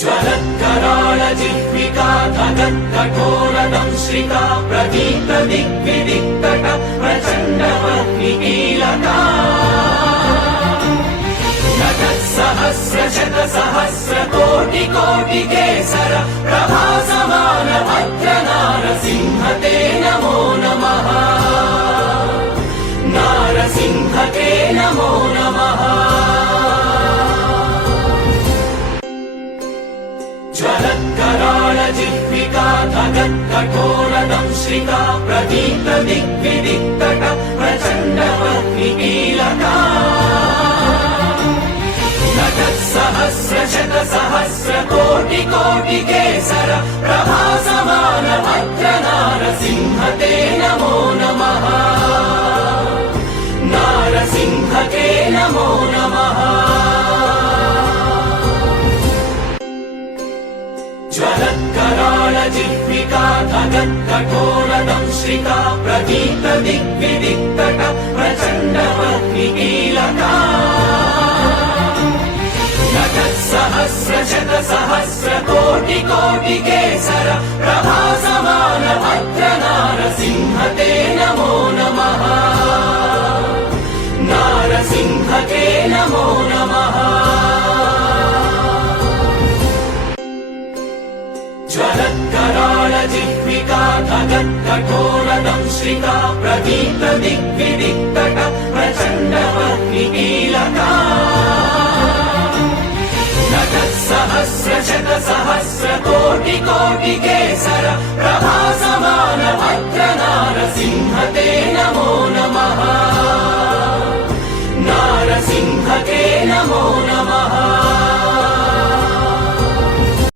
ज्वलत्कराळ जिह्विका धगत्कठोरदंश्रिका प्रदीप्त दिग्विदिक्तट प्रचण्डवह्निकीलका नटत्सहस्रशत सहस्रकोटिकोटिकेसर प्रभासमान भद्रनारसिंह ते नमो नमः। नारसिंह ते नमो नमः। ज्वलत्कराळ जिह्विका धगत्कठोरदंश्रिका प्रदीप्त दिग्विदिक्तट प्रचण्डवह्निकीलका नटत्सहस्रशत सहस्रकोटिकोटिकेसर प्रभासमान भद्रनारसिंह ते नमो नमः। नारसिंह ते नमो नमः। ज्वलत्कराळ जिह्विका धगत्कठोरदंश्रिका प्रदीप्त दिग्विदिक्तट प्रचण्डवह्निकीलका नटत्सहस्रशत सहस्रकोटिकोटिकेसर प्रभासमान भद्रनारसिंह ते नमो नमः। नारसिंह ते नमो नमः। ज्वलत्कराळ जिह्विका धगत्कठोरदंश्रिका प्रदीप्त दिग्विदिक्तट प्रचण्डवह्निकीलका नटत्सहस्रशत सहस्रकोटिकोटिकेसर प्रभासमान भद्रनारसिंह ते नमो नमः। नारसिंह ते नमो नमः।